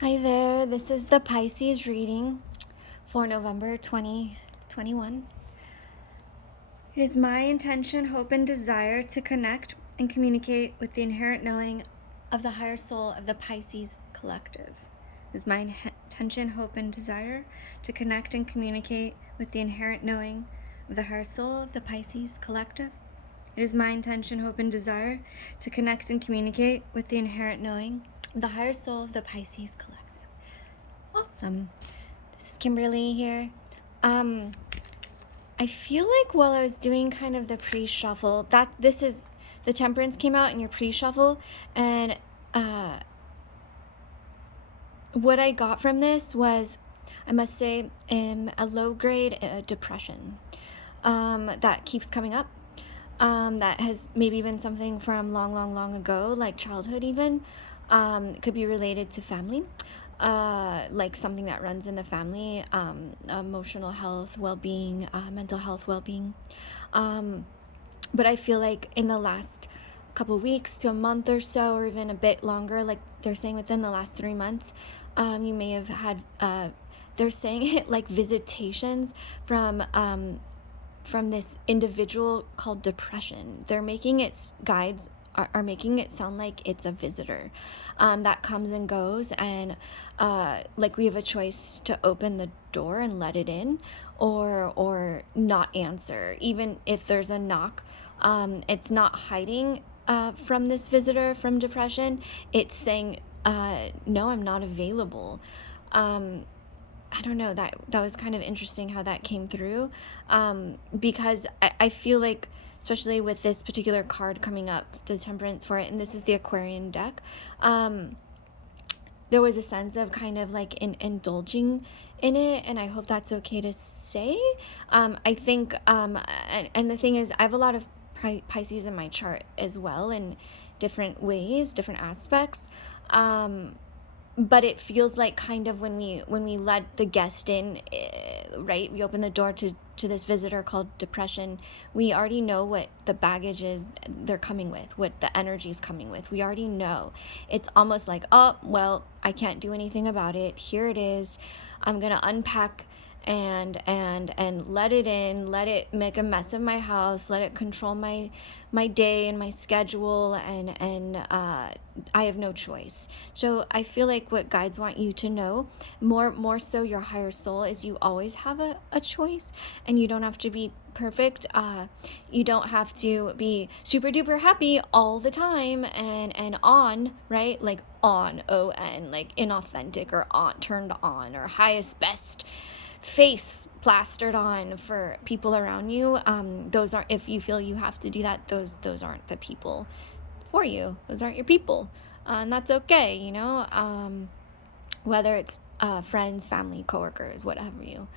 Hi there, this is the Pisces reading for November 2021. It is my intention, hope, and desire to connect and communicate with the inherent knowing of the higher soul of the Pisces collective. It is my intention, hope, and desire to connect and communicate with the inherent knowing of the higher soul of the Pisces collective. It is my intention, hope, and desire to connect and communicate with the inherent knowing of the higher soul of the Pisces collective. Awesome. This is Kimberly here. I feel like while I was doing kind of the pre-shuffle, that this is the Temperance came out in your pre-shuffle, and what I got from this was, I must say, a low-grade depression that keeps coming up. That has maybe been something from long ago, like childhood even. It could be related to family, like something that runs in the family, emotional health, well-being, mental health, well-being. But I feel like in the last couple weeks to a month or so, or even a bit longer, like they're saying within the last 3 months, you may have had, they're saying it like visitations from this individual called depression. They're making it, guides are making it sound like it's a visitor that comes and goes, and like we have a choice to open the door and let it in, or not answer. Even if there's a knock, it's not hiding from this visitor from depression. It's saying, no, I'm not available. I don't know, that was kind of interesting how that came through, because I feel like, especially with this particular card coming up, the Temperance for it, and this is the Aquarian deck, there was a sense of kind of like indulging in it, and I hope that's okay to say. I think, and the thing is, I have a lot of Pisces in my chart as well, in different ways, different aspects. But it feels like kind of when we let the guest in, right, we open the door to this visitor called depression, we already know what the baggage is they're coming with, what the energy is coming with. We already know. It's almost like, oh, well, I can't do anything about it. Here it is. I'm gonna unpack and let it in, let it make a mess of my house, let it control my day and my schedule, and I have no choice. So I feel like what guides want you to know, more so your higher soul, is you always have a choice, and you don't have to be perfect. You don't have to be super duper happy all the time and on, right? Like on, on, like inauthentic, or on, turned on, or highest best face plastered on for people around you. Those aren't, if you feel you have to do that, those aren't the people for you. Those aren't your people, and that's okay, you know. Whether it's friends, family, coworkers, whatever you,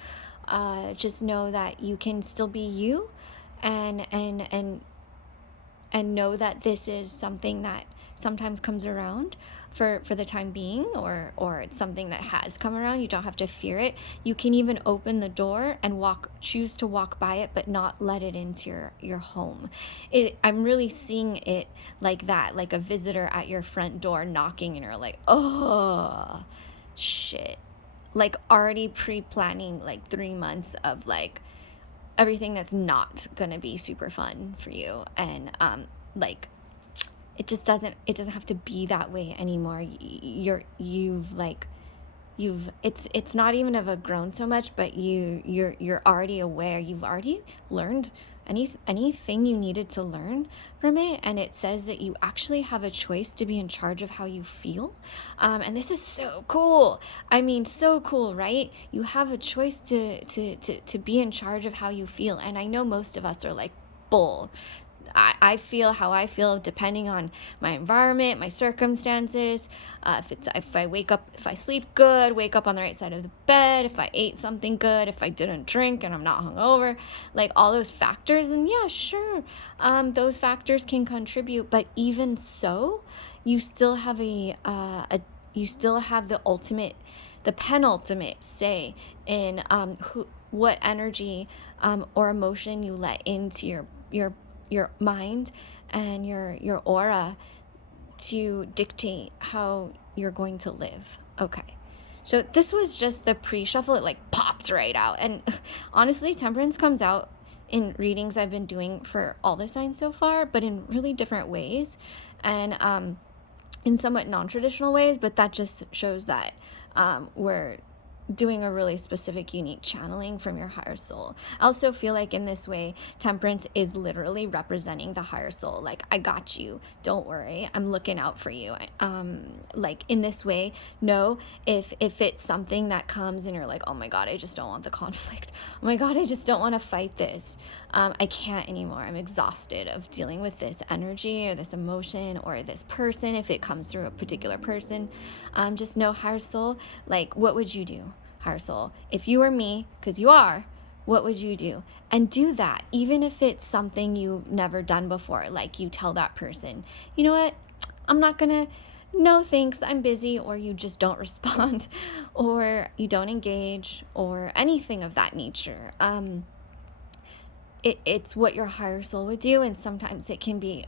just know that you can still be you, and know that this is something that sometimes comes around for the time being, or it's something that has come around. You don't have to fear it. You can even open the door and choose to walk by it, but not let it into your home. I'm really seeing it like that, like a visitor at your front door knocking, and you're like, oh shit, like already pre-planning like 3 months of like everything that's not gonna be super fun for you. And like, it just doesn't have to be that way anymore. It's not even of a grown so much, but you're already aware. You've already learned anything you needed to learn from it, and it says that you actually have a choice to be in charge of how you feel. And this is so cool. I mean, so cool, right? You have a choice to be in charge of how you feel. And I know most of us are like, bull. I feel how I feel depending on my environment, my circumstances. If I sleep good, wake up on the right side of the bed, if I ate something good, if I didn't drink and I'm not hungover, like all those factors, then yeah, sure, those factors can contribute. But even so, you still have you still have the penultimate say in what energy or emotion you let into your mind and your aura to dictate how you're going to live. Okay. So this was just the pre-shuffle. It like popped right out. And honestly, Temperance comes out in readings I've been doing for all the signs so far, but in really different ways. And in somewhat non-traditional ways, but that just shows that we're doing a really specific, unique channeling from your higher soul. I also feel like in this way, Temperance is literally representing the higher soul. Like, I got you. Don't worry. I'm looking out for you. Like in this way, know if it's something that comes and you're like, oh my God, I just don't want the conflict. Oh my God, I just don't want to fight this. I can't anymore. I'm exhausted of dealing with this energy or this emotion or this person. If it comes through a particular person, just know, higher soul, like, what would you do? Higher soul, if you were me, because you are, what would you do? And do that, even if it's something you've never done before. Like, you tell that person, you know what, I'm not gonna, no thanks, I'm busy, or you just don't respond, or you don't engage, or anything of that nature. It's what your higher soul would do, and sometimes it can be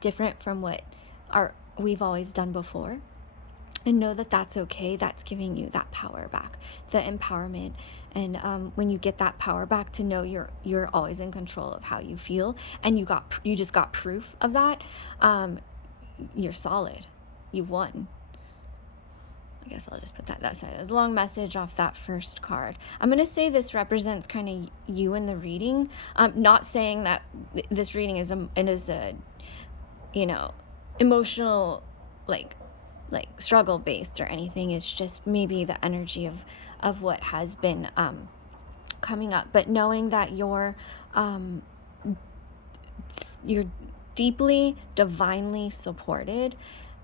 different from what we've always done before. And know that that's okay. That's giving you that power back, the empowerment. And when you get that power back, to know you're always in control of how you feel, and you just got proof of that. You're solid. You've won. I guess I'll just put that side. There's a long message off that first card. I'm going to say this represents kind of you in the reading. Not saying that this reading is a emotional, like struggle based or anything. It's just maybe the energy of what has been coming up. But knowing that you're deeply divinely supported.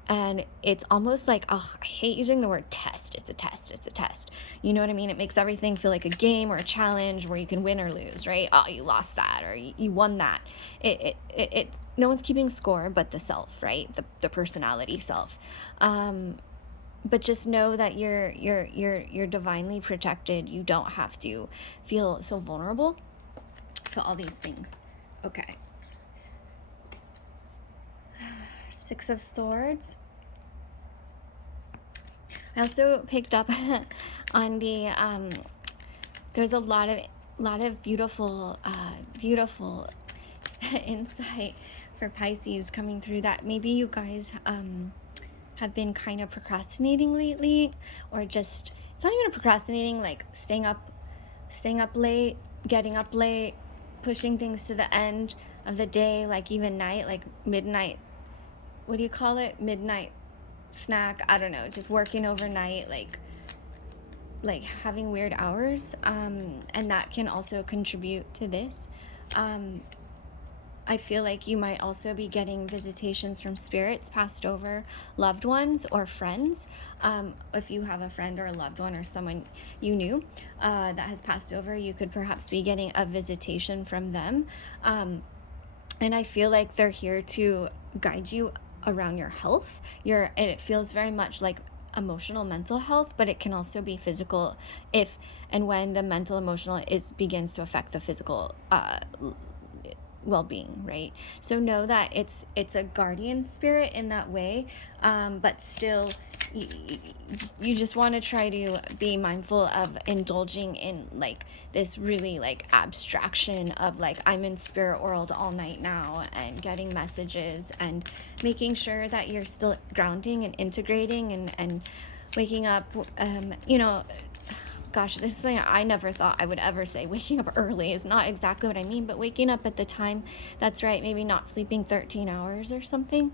And it's almost like, I hate using the word test. It's a test. You know what I mean? It makes everything feel like a game or a challenge where you can win or lose, right? Oh, you lost that, or you won that. It's no one's keeping score but the self, right? The personality self. But just know that you're divinely protected. You don't have to feel so vulnerable to all these things. Okay. Six of Swords. I also picked up on the there's a lot of beautiful insight for Pisces coming through, that maybe you guys have been kind of procrastinating lately, or just, it's not even procrastinating, like staying up late, getting up late, pushing things to the end of the day, like even night, like midnight, what do you call it? Midnight snack. I don't know. Just working overnight, like having weird hours. And that can also contribute to this. I feel like you might also be getting visitations from spirits, passed over loved ones or friends. If you have a friend or a loved one or someone you knew that has passed over, you could perhaps be getting a visitation from them. And I feel like they're here to guide you around your health. And it feels very much like emotional, mental health, but it can also be physical if and when the mental, emotional begins to affect the physical well-being, right? So know that it's a guardian spirit in that way, but still you just want to try to be mindful of indulging in like this really like abstraction of like, I'm in spirit world all night now, and getting messages and making sure that you're still grounding and integrating and waking up. Gosh, this is something I never thought I would ever say. Waking up early is not exactly what I mean, but waking up at the time that's right. Maybe not sleeping 13 hours or something.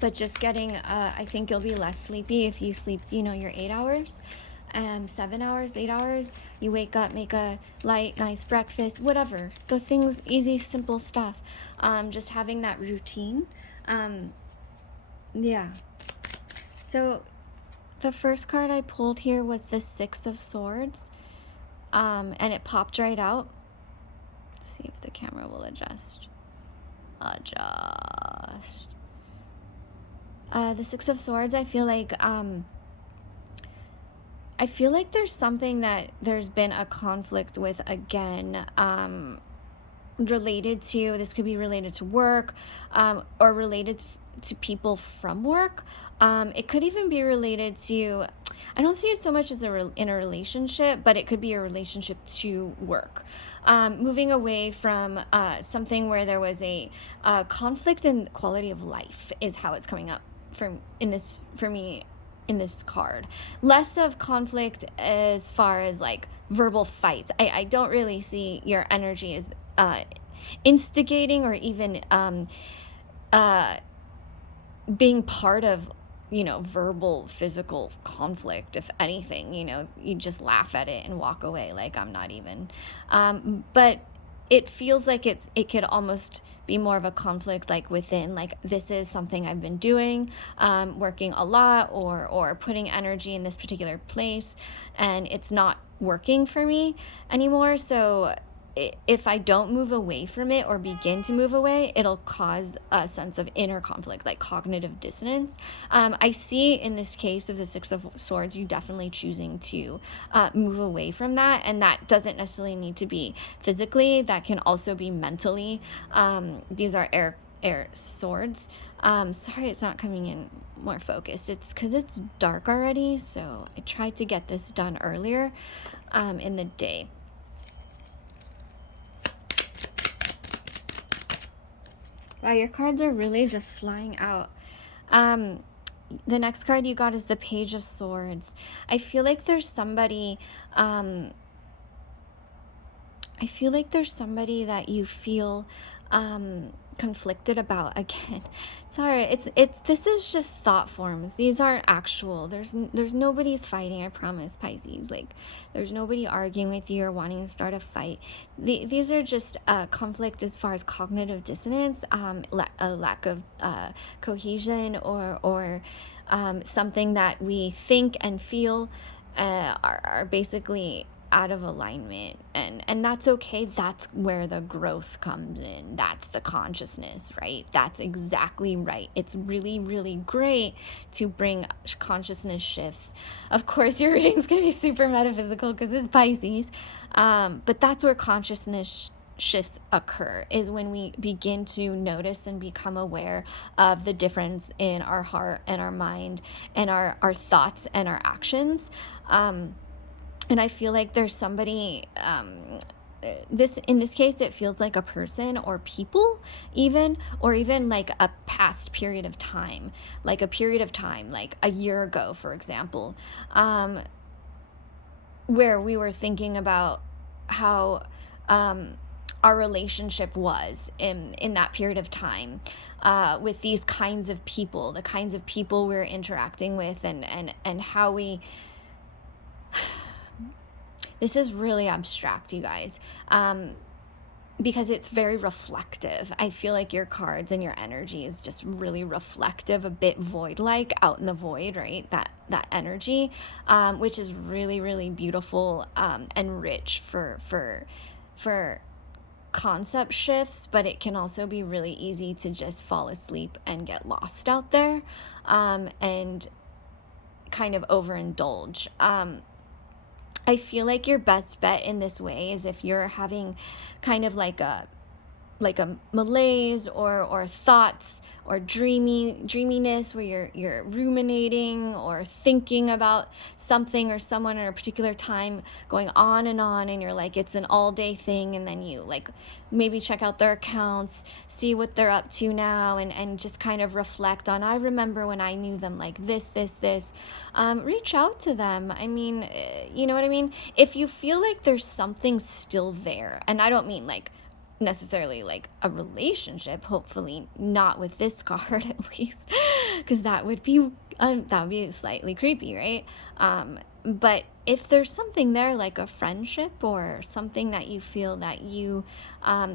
But just getting, I think you'll be less sleepy if you sleep, your 8 hours, 7 hours, 8 hours. You wake up, make a light, nice breakfast, whatever. The things, easy, simple stuff. Just having that routine. Yeah. So the first card I pulled here was the Six of Swords, and it popped right out. Let's see if the camera will adjust. The Six of Swords, I feel like there's something that there's been a conflict with again, related to, this could be related to work, or related to people from work. It could even be related to, I don't see it so much as in a relationship, but it could be a relationship to work. Moving away from something where there was a conflict in quality of life is how it's coming up for me in this card. Less of conflict as far as like verbal fights. I don't really see your energy as instigating or even uh, being part of, verbal physical conflict. If anything, you just laugh at it and walk away like I'm not even. But it feels like it could almost be more of a conflict like within, like this is something I've been doing, working a lot or putting energy in this particular place, and it's not working for me anymore. So if I don't move away from it or begin to move away, it'll cause a sense of inner conflict, like cognitive dissonance. I see in this case of the Six of Swords, you definitely choosing to move away from that. And that doesn't necessarily need to be physically, that can also be mentally. These are air swords. Sorry, it's not coming in more focused. It's because it's dark already. So I tried to get this done earlier in the day. Wow, your cards are really just flying out. The next card you got is the Page of Swords. I feel like there's somebody, that you feel conflicted about. Again, sorry, this is just thought forms. These aren't actual. There's nobody's fighting, I promise, Pisces. Like, there's nobody arguing with you or wanting to start a fight. These are just conflict as far as cognitive dissonance, a lack of cohesion, or something that we think and feel are basically out of alignment, and that's okay. That's where the growth comes in. That's the consciousness, right? That's exactly right. It's really, really great to bring consciousness shifts. Of course, your reading's gonna be super metaphysical because it's Pisces, but that's where consciousness shifts occur, is when we begin to notice and become aware of the difference in our heart and our mind and our thoughts and our actions. And I feel like there's somebody, in this case, it feels like a person or people, or even like a past period of time, like a year ago, for example, where we were thinking about how our relationship was in that period of time, with these kinds of people, the kinds of people we're interacting with, and how we. This is really abstract, you guys, because it's very reflective. I feel like your cards and your energy is just really reflective, a bit void-like, out in the void, right? That energy, which is really, really beautiful, and rich for concept shifts, but it can also be really easy to just fall asleep and get lost out there, and kind of overindulge. I feel like your best bet in this way is if you're having kind of like a malaise or thoughts or dreaminess, where you're ruminating or thinking about something or someone at a particular time, going on, and you're like, it's an all day thing, and then you like maybe check out their accounts, see what they're up to now, and just kind of reflect on, I remember when I knew them like this. Reach out to them. I mean, you know what I mean? If you feel like there's something still there, and I don't mean like necessarily like a relationship, hopefully not with this card at least, because that would be slightly creepy, right? But if there's something there, like a friendship or something that you feel that you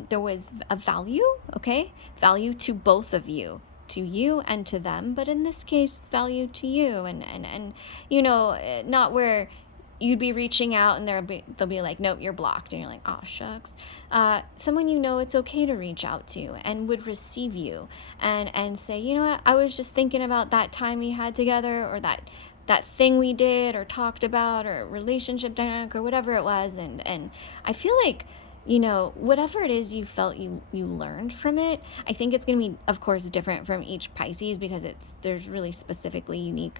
there was a value, okay, value to both of you, to you and to them, but in this case value to you, and not where you'd be reaching out and they'll be like, nope, you're blocked, and you're like, oh shucks. Someone it's okay to reach out to and would receive you, and say, you know what, I was just thinking about that time we had together, or that thing we did or talked about, or relationship dynamic, or whatever it was, and I feel like whatever it is you felt you learned from it. I think it's going to be, of course, different from each Pisces, because there's really specifically unique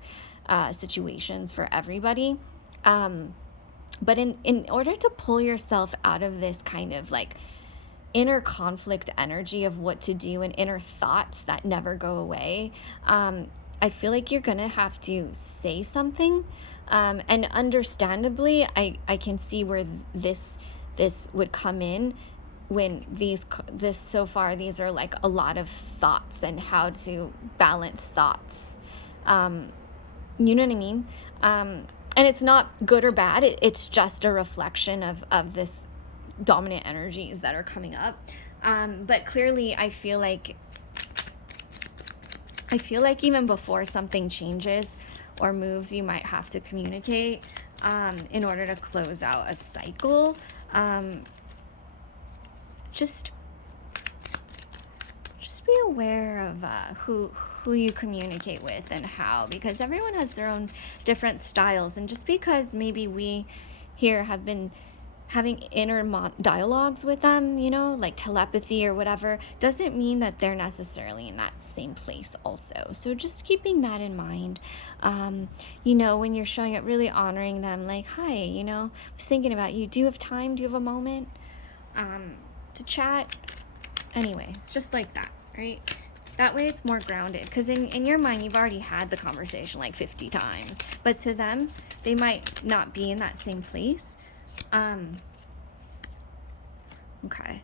situations for everybody. But in order to pull yourself out of this kind of like inner conflict energy of what to do and inner thoughts that never go away, I feel like you're gonna have to say something. And understandably, I can see where this would come in, when this so far, these are like a lot of thoughts and how to balance thoughts. You know what I mean? And it's not good or bad. It's just a reflection of this dominant energies that are coming up. But clearly, I feel like even before something changes or moves, you might have to communicate in order to close out a cycle. Just be aware of who you communicate with and how, because everyone has their own different styles. And just because maybe we here have been having inner dialogues with them, like telepathy or whatever, doesn't mean that they're necessarily in that same place also. So just keeping that in mind, when you're showing up, really honoring them, like, hi, I was thinking about you. Do you have time? Do you have a moment to chat? Anyway, it's just like that, right? That way it's more grounded, because in your mind, you've already had the conversation like 50 times, but to them, they might not be in that same place. Okay.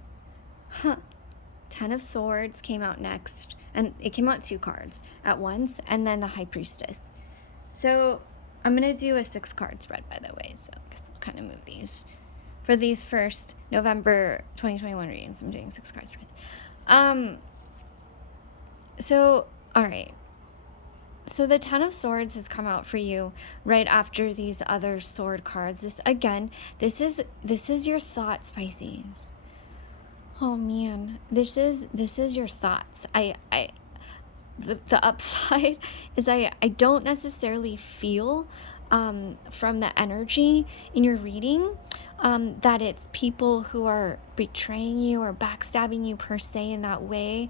10 of Swords came out next, and it came out 2 cards at once, and then the High Priestess. So I'm going to do a 6 card spread, by the way, so I guess I'll kind of move these. For these first November 2021 readings, I'm doing 6 card spreads. So, all right. So the 10 of Swords has come out for you right after these other sword cards. This is your thoughts, Pisces. Oh man, this is your thoughts. The upside is I don't necessarily feel from the energy in your reading that it's people who are betraying you or backstabbing you per se in that way,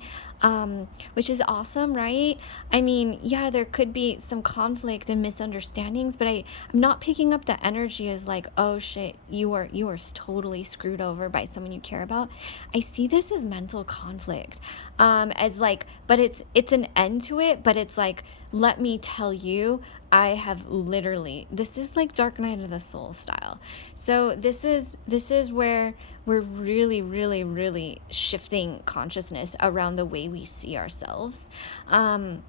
which is awesome, right? I mean, yeah, there could be some conflict and misunderstandings, but I'm not picking up the energy as like, oh shit, you are totally screwed over by someone you care about. I see this as mental conflict, as like, but it's an end to it, but it's like, let me tell you, I have literally, this is like Dark Night of the Soul style. So this is where we're really, really, really shifting consciousness around the way we see ourselves, and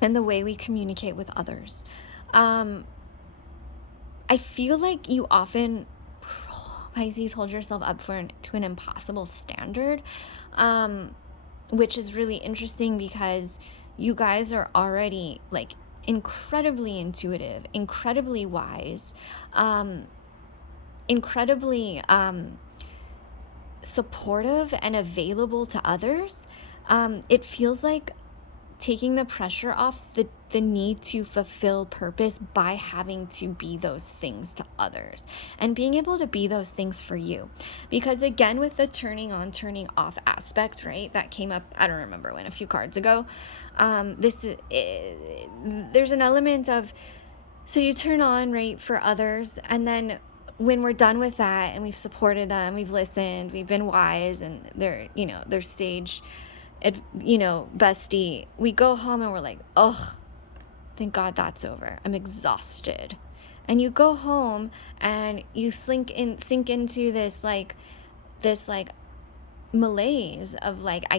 the way we communicate with others. I feel like you often, Pisces, hold yourself up to an impossible standard, which is really interesting, because you guys are already like incredibly intuitive, incredibly wise, incredibly supportive and available to others. It feels like taking the pressure off the need to fulfill purpose by having to be those things to others, and being able to be those things for you. Because again, with the turning on, turning off aspect, right, that came up, I don't remember when, a few cards ago, there's an element of, so you turn on, right, for others, and then when we're done with that and we've supported them, we've listened, we've been wise, and they're stage, bestie, we go home and we're like, oh, thank God that's over. I'm exhausted. And you go home and you sink into this malaise of like, I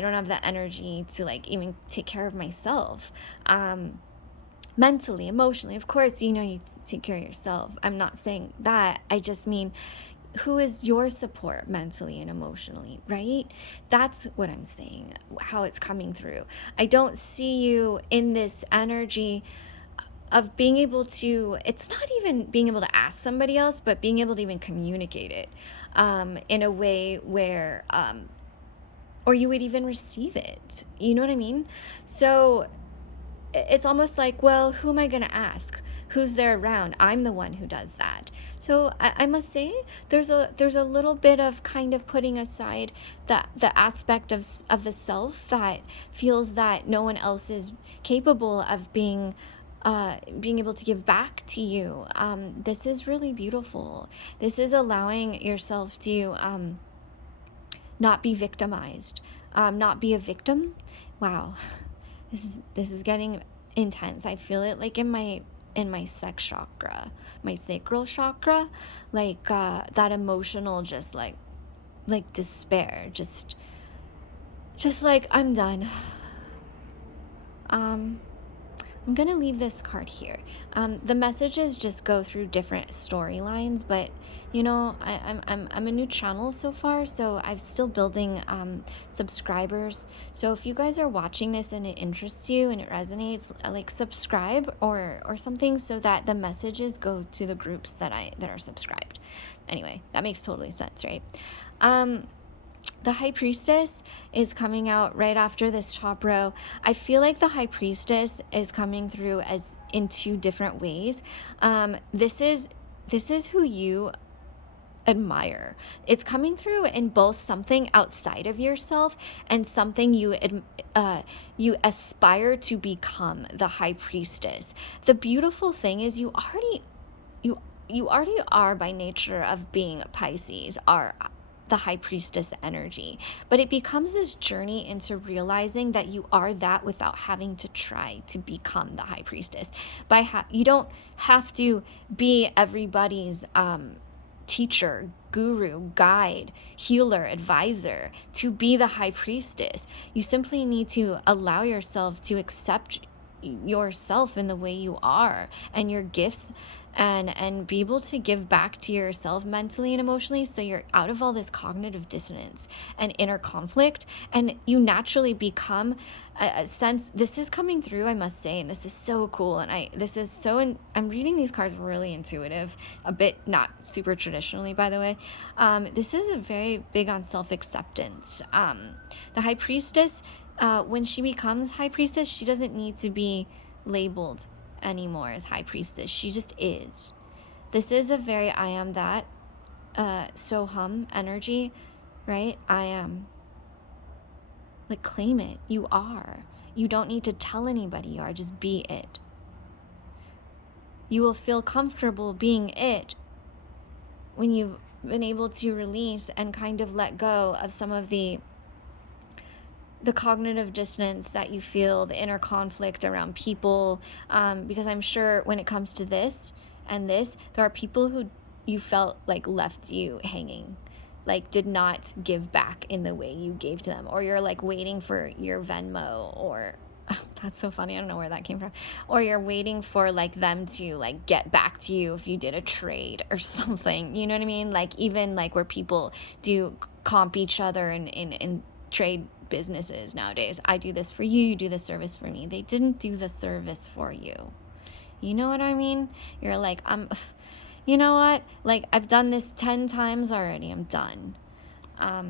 don't have the energy to like even take care of myself. Mentally, emotionally, of course, you take care of yourself. I'm not saying that. I just mean, who is your support mentally and emotionally, right? That's what I'm saying, how it's coming through. I don't see you in this energy of being able to, it's not even being able to ask somebody else, but being able to even communicate it in a way where, or you would even receive it. You know what I mean? So it's almost like, well, who am I going to ask? Who's there around? I'm the one who does that. So I must say there's a little bit of kind of putting aside the aspect of the self that feels that no one else is capable of being able to give back to you. This is really beautiful. This is allowing yourself to not be victimized, not be a victim. Wow, this is getting intense. I feel it like in my sex chakra, my sacral chakra, like that emotional, just like despair, just like I'm done. um I'm gonna leave this card here. The messages just go through different storylines, but I'm a new channel so far, so I'm still building subscribers. So if you guys are watching this and it interests you and it resonates, like subscribe or something, so that the messages go to the groups that are subscribed. Anyway, that makes totally sense, right? The High Priestess is coming out right after this top row. I feel like the High Priestess is coming through as in two different ways. This is who you admire. It's coming through in both something outside of yourself and something you aspire to become, the High Priestess. The beautiful thing is you already are, by nature of being Pisces, are the High Priestess energy, but it becomes this journey into realizing that you are that without having to try to become the High Priestess. You don't have to be everybody's teacher, guru, guide, healer, advisor to be the High Priestess. You simply need to allow yourself to accept yourself in the way you are and your gifts, and be able to give back to yourself mentally and emotionally, so you're out of all this cognitive dissonance and inner conflict, and you naturally become a sense. This is coming through, I must say, and this is so cool, and I'm reading these cards really intuitive, a bit not super traditionally, by the way. This is a very big on self-acceptance. The High Priestess, when she becomes High Priestess, she doesn't need to be labeled anymore as High Priestess. She just is. This is a very I am that so-hum energy, right? I am. Like, claim it. You are. You don't need to tell anybody you are. Just be it. You will feel comfortable being it when you've been able to release and kind of let go of some of the cognitive dissonance that you feel, the inner conflict around people, because I'm sure when it comes to this and this, there are people who you felt like left you hanging, like did not give back in the way you gave to them, or you're like waiting for your Venmo, or that's so funny, I don't know where that came from, or you're waiting for like them to like get back to you if you did a trade or something, you know what I mean? Like, even like where people do comp each other in trade businesses nowadays. I do this for you, you do the service for me. They didn't do the service for you. You know what I mean? You're like, you know what? Like, I've done this 10 times already. I'm done. I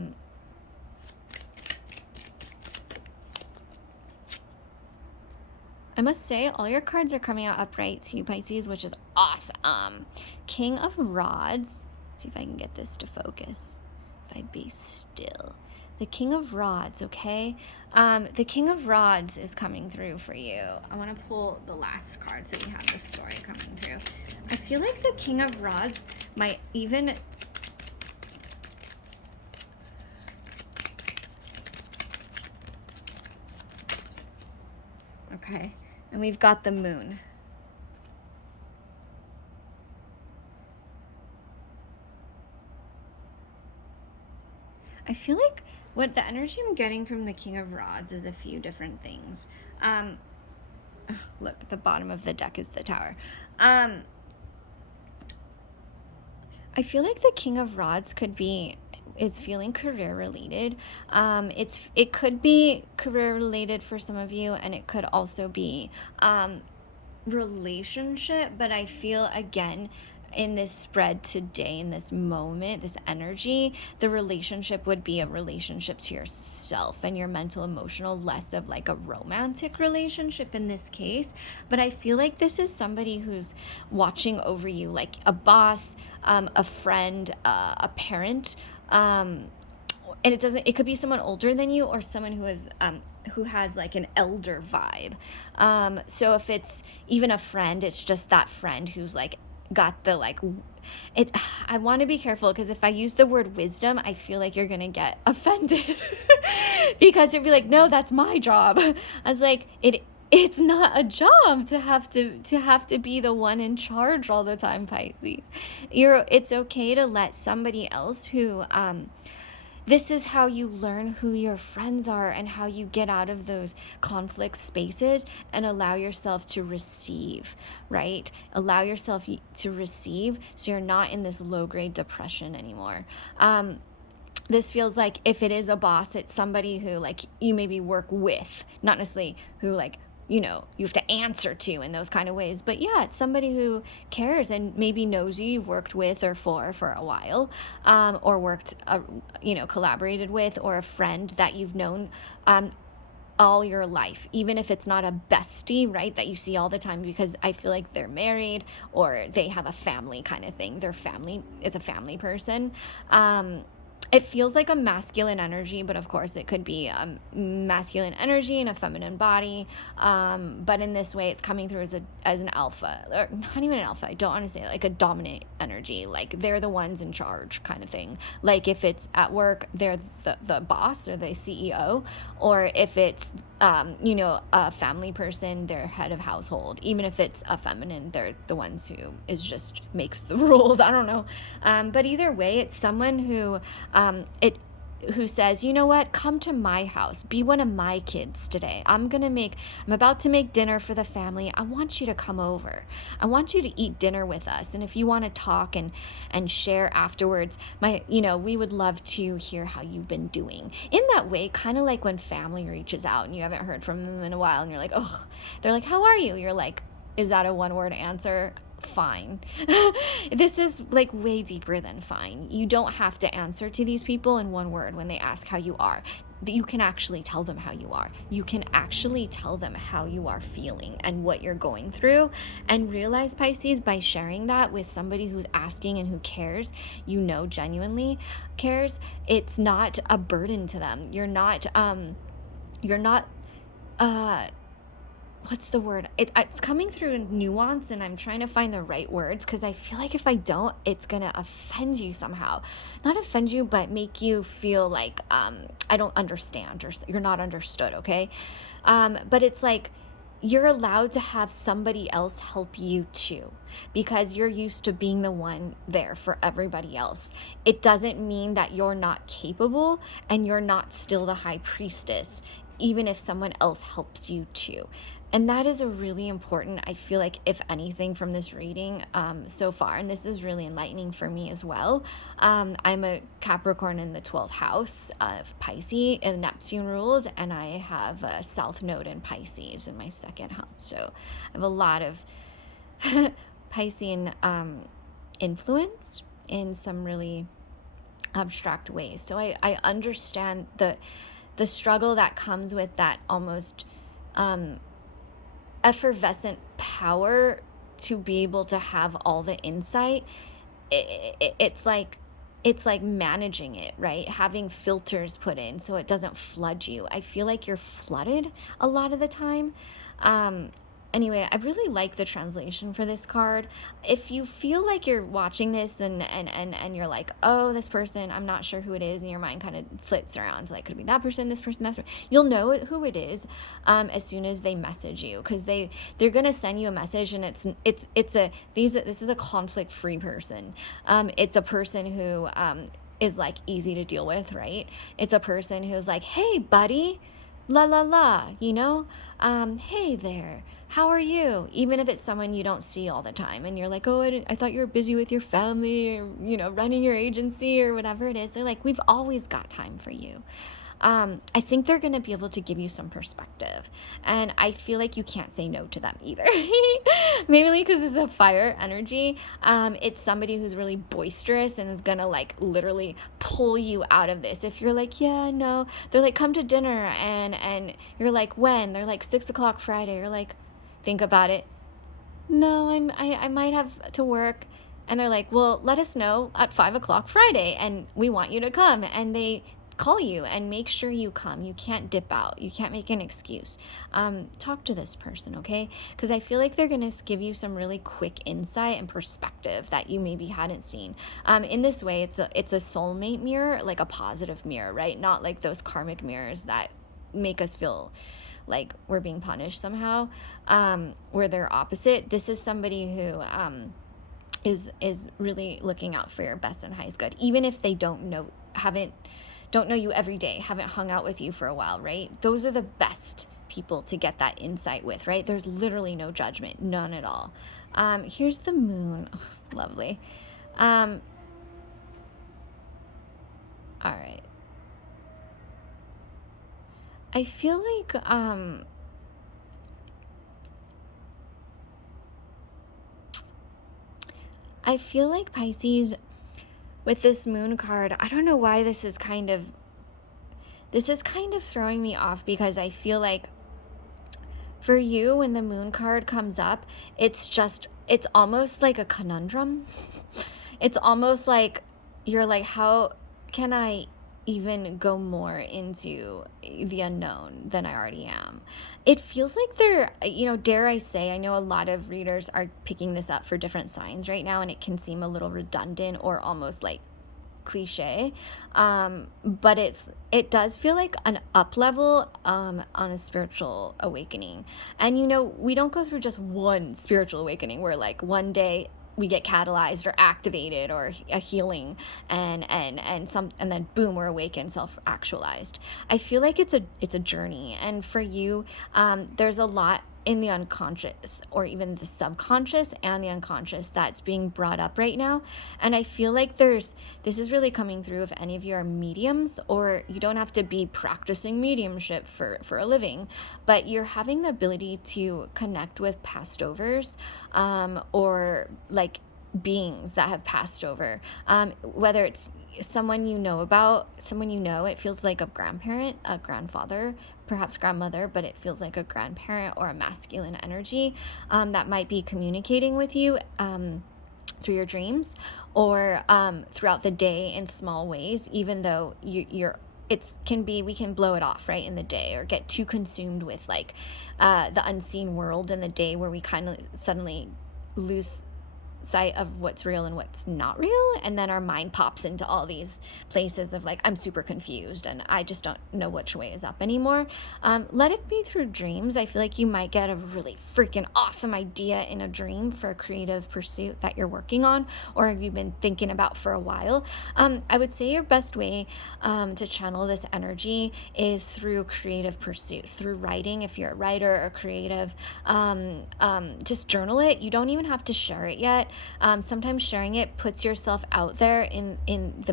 must say, all your cards are coming out upright to you, Pisces, which is awesome. King of Rods. Let's see if I can get this to focus. If I be still. The King of Rods, okay? The King of Rods is coming through for you. I want to pull the last card so we have the story coming through. I feel like the King of Rods might even... Okay, and we've got the Moon. I feel like what the energy I'm getting from the King of Rods is a few different things. Look, at the bottom of the deck is the Tower. I feel like the King of Rods is feeling career related. It could be career related for some of you, and it could also be relationship, but I feel, again, in this spread today, in this moment, this energy, the relationship would be a relationship to yourself and your mental, emotional, less of like a romantic relationship in this case. But I feel like this is somebody who's watching over you, like a boss, a friend, a parent. And it could be someone older than you or someone who has like an elder vibe. So if it's even a friend, it's just that friend who's like got the like it I want to be careful because if I use the word wisdom, I feel like you're gonna get offended because you'll be like, no, that's my job. I was like, it's not a job to have to be the one in charge all the time, Pisces. It's okay to let somebody else who this is how you learn who your friends are and how you get out of those conflict spaces and allow yourself to receive, right? Allow yourself to receive so you're not in this low grade depression anymore. This feels like if it is a boss, it's somebody who like you maybe work with, not necessarily who like you have to answer to in those kind of ways. But yeah, it's somebody who cares and maybe knows you've worked with or for a while, or worked, collaborated with, or a friend that you've known all your life, even if it's not a bestie, right, that you see all the time, because I feel like they're married or they have a family kind of thing. Their family is a family person. It feels like a masculine energy, but of course it could be a masculine energy in a feminine body. But in this way, it's coming through as an alpha, or not even an alpha. I don't want to say it, like a dominant energy, like they're the ones in charge kind of thing. Like if it's at work, they're the boss or the CEO, or if it's a family person, they're head of household. Even if it's a feminine, they're the ones who is just makes the rules. I don't know. But either way, it's someone who says, you know what, come to my house, be one of my kids today. I'm about to make dinner for the family. I want you to come over. I want you to eat dinner with us. And if you want to talk and share afterwards, we would love to hear how you've been doing. In that way, kind of like when family reaches out and you haven't heard from them in a while and you're like, oh, they're like, how are you? You're like, is that a one-word answer? Fine. This is like way deeper than fine. You don't have to answer to these people in one word when they ask how you are. You can actually tell them how you are. You can actually tell them how you are feeling and what you're going through, and realize, Pisces, by sharing that with somebody who's asking and who cares, genuinely cares, it's not a burden to them. You're not what's the word? It's coming through in nuance, and I'm trying to find the right words because I feel like if I don't, it's gonna offend you somehow. Not offend you, but make you feel like I don't understand or you're not understood. Okay, but it's like you're allowed to have somebody else help you too, because you're used to being the one there for everybody else. It doesn't mean that you're not capable and you're not still the high priestess, even if someone else helps you too. And that is a really important, I feel like, if anything, from this reading so far, and this is really enlightening for me as well. I'm a Capricorn in the 12th house of Pisces and Neptune rules, and I have a South Node in Pisces in my second house. So I have a lot of Piscean influence in some really abstract ways. So I understand the struggle that comes with that almost effervescent power to be able to have all the insight. It's like managing it, right? Having filters put in so it doesn't flood you. I feel like you're flooded a lot of the time. Anyway, I really like the translation for this card. If you feel like you're watching this and you're like, oh, this person, I'm not sure who it is, and your mind kind of flits around, like, could it be that person, this person, that person? You'll know who it is as soon as they message you, because they're gonna send you a message, and this is a conflict-free person. It's a person who is like easy to deal with, right? It's a person who's like, hey, buddy, la la la, hey there, how are you? Even if it's someone you don't see all the time and you're like, oh, I thought you were busy with your family, or running your agency or whatever it is. They're like, we've always got time for you. I think they're going to be able to give you some perspective. And I feel like you can't say no to them either. Mainly because it's a fire energy. It's somebody who's really boisterous and is going to like literally pull you out of this. If you're like, yeah, no, they're like, come to dinner. And you're like, when? They're like 6 o'clock Friday. You're like, think about it. No, I might have to work. And they're like, well, let us know at 5 o'clock Friday and we want you to come. And they call you and make sure you come. You can't dip out. You can't make an excuse. Talk to this person, okay? Because I feel like they're going to give you some really quick insight and perspective that you maybe hadn't seen. In this way, it's a soulmate mirror, like a positive mirror, right? Not like those karmic mirrors that make us feel like we're being punished somehow, where they're opposite. This is somebody who is really looking out for your best and highest good, even if they don't know you every day, haven't hung out with you for a while, right? Those are the best people to get that insight with, right? There's literally no judgment, none at all. Here's the moon. Lovely. All right. I feel like Pisces, with this moon card, I don't know why this is kind of throwing me off, because I feel like for you, when the moon card comes up, it's almost like a conundrum. It's almost like you're like, how can I even go more into the unknown than I already am? It feels like they're, dare I say, I know a lot of readers are picking this up for different signs right now, and it can seem a little redundant or almost like cliche, but it does feel like an up level on a spiritual awakening. And we don't go through just one spiritual awakening where like one day we get catalyzed or activated or a healing and then boom, we're awakened, self-actualized. I feel like it's a journey, and for you, there's a lot in the unconscious or even the subconscious and the unconscious that's being brought up right now. And I feel like this is really coming through if any of you are mediums, or you don't have to be practicing mediumship for a living, but you're having the ability to connect with past overs, or like beings that have passed over, whether it's someone it feels like a grandparent, a grandfather, perhaps grandmother, but it feels like a grandparent or a masculine energy that might be communicating with you through your dreams, or throughout the day in small ways, even though we can blow it off right in the day, or get too consumed with like the unseen world in the day, where we kind of suddenly lose sight of what's real and what's not real, and then our mind pops into all these places of like, I'm super confused and I just don't know which way is up anymore. Let it be through dreams. I feel like you might get a really freaking awesome idea in a dream for a creative pursuit that you're working on or you've been thinking about for a while. I would say your best way to channel this energy is through creative pursuits, through writing. If you're a writer or creative, just journal it. You don't even have to share it yet. Sometimes sharing it puts yourself out there in the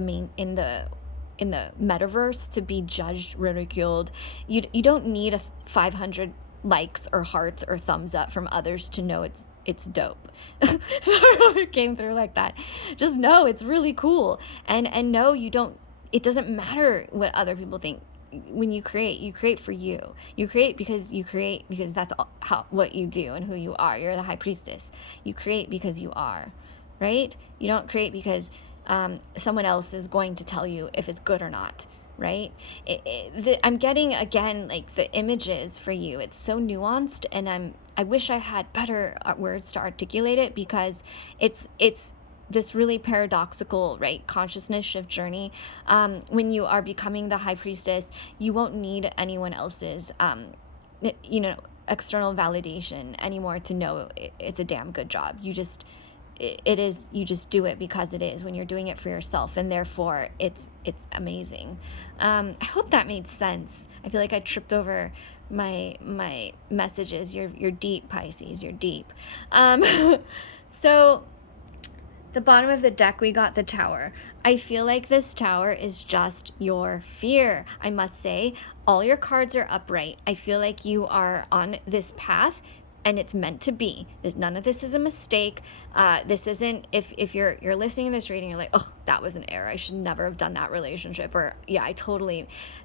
metaverse to be judged, ridiculed. You don't need a 500 likes or hearts or thumbs up from others to know it's dope. So it came through like that. Just know it's really cool, and no, you don't. It doesn't matter what other people think. When you create for you. You create because that's what you do and who you are. You're the High Priestess. You create because you are, right? You don't create because someone else is going to tell you if it's good or not, right? I'm getting again like the images for you. It's so nuanced, and I wish I had better words to articulate it, because it's this really paradoxical, right, consciousness shift journey. When you are becoming the High Priestess, you won't need anyone else's, external validation anymore to know it's a damn good job. You just do it because it is, when you're doing it for yourself, and therefore it's amazing. I hope that made sense. I feel like I tripped over my messages. You're deep, Pisces. You're deep. So the bottom of the deck, we got the Tower. I feel like this Tower is just your fear. I must say, all your cards are upright. I feel like you are on this path and it's meant to be. None of this is a mistake. This isn't, if you're listening to this reading, you're like, oh, that was an error. I should never have done that relationship. Or yeah,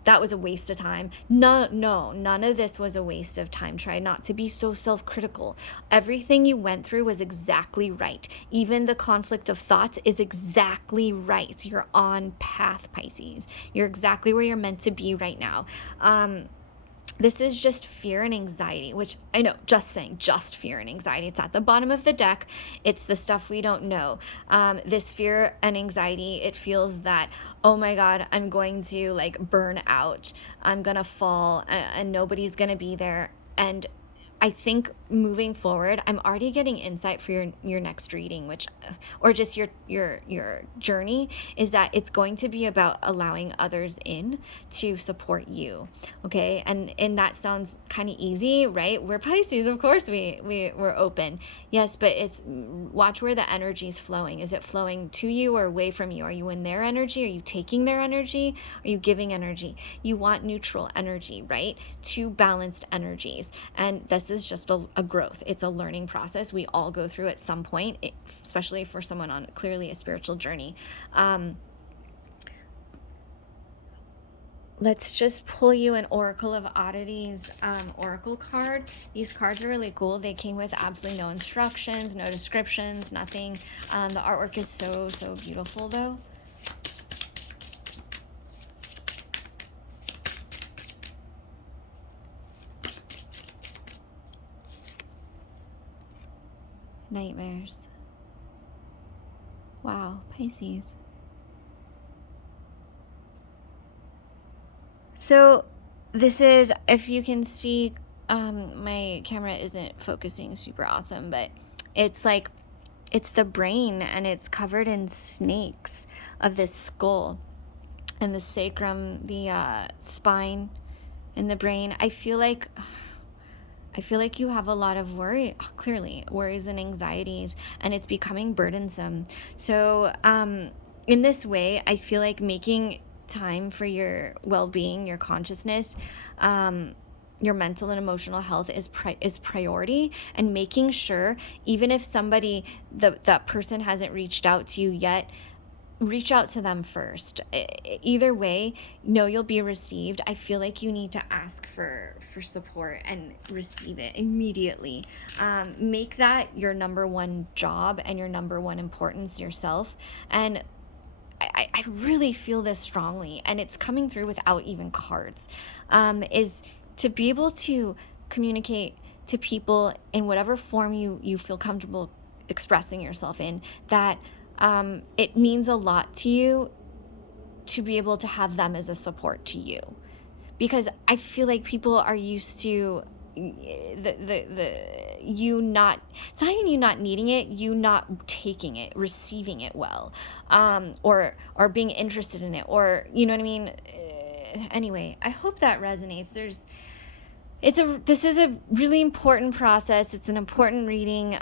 that was a waste of time. No, none of this was a waste of time. Try not to be so self-critical. Everything you went through was exactly right. Even the conflict of thoughts is exactly right. You're on path, Pisces. You're exactly where you're meant to be right now. This is just fear and anxiety, which I know, just fear and anxiety. It's at the bottom of the deck. It's the stuff we don't know. This fear and anxiety, it feels that, oh my God, I'm going to like burn out. I'm going to fall and nobody's going to be there. And I think moving forward, I'm already getting insight for your next reading, which, or just your journey, is that it's going to be about allowing others in to support you. Okay. And that sounds kind of easy, right? We're Pisces. Of course we're open. Yes. But watch where the energy is flowing. Is it flowing to you or away from you? Are you in their energy? Are you taking their energy? Are you giving energy? You want neutral energy, right? Two balanced energies. And this is just a growth. It's a learning process we all go through at some point, especially for someone on clearly a spiritual journey. Let's just pull you an Oracle of Oddities oracle card. These cards are really cool. They came with absolutely no instructions, no descriptions, nothing. The artwork is so beautiful though. Nightmares. Wow, Pisces. So this is, if you can see, my camera isn't focusing super awesome, but it's like, it's the brain and it's covered in snakes of this skull and the sacrum, the spine and the brain. I feel like you have a lot of worries and anxieties, and it's becoming burdensome. So in this way, I feel like making time for your well-being, your consciousness, your mental and emotional health is priority, and making sure, even if that person hasn't reached out to you yet, reach out to them first. Either way, know you'll be received. I feel like you need to ask for support and receive it immediately. Make that your number one job and your number one importance yourself. And I really feel this strongly, and it's coming through without even cards, is to be able to communicate to people in whatever form you feel comfortable expressing yourself in, that it means a lot to you to be able to have them as a support to you. Because I feel like people are used to you not, it's not even you not needing it, you not taking it, receiving it well, or being interested in it, or you know what I mean. Anyway, I hope that resonates. This is a really important process. It's an important reading.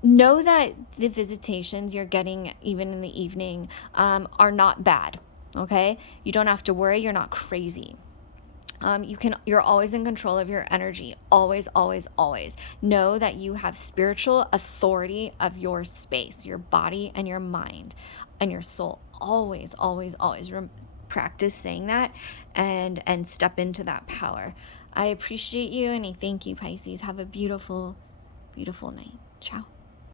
Know that the visitations you're getting, even in the evening, are not bad. Okay, you don't have to worry. You're not crazy. You're always in control of your energy. Always, always, always. Know that you have spiritual authority of your space, your body and your mind and your soul. Always, always, always practice saying that and step into that power. I appreciate you and I thank you, Pisces. Have a beautiful, beautiful night. Ciao.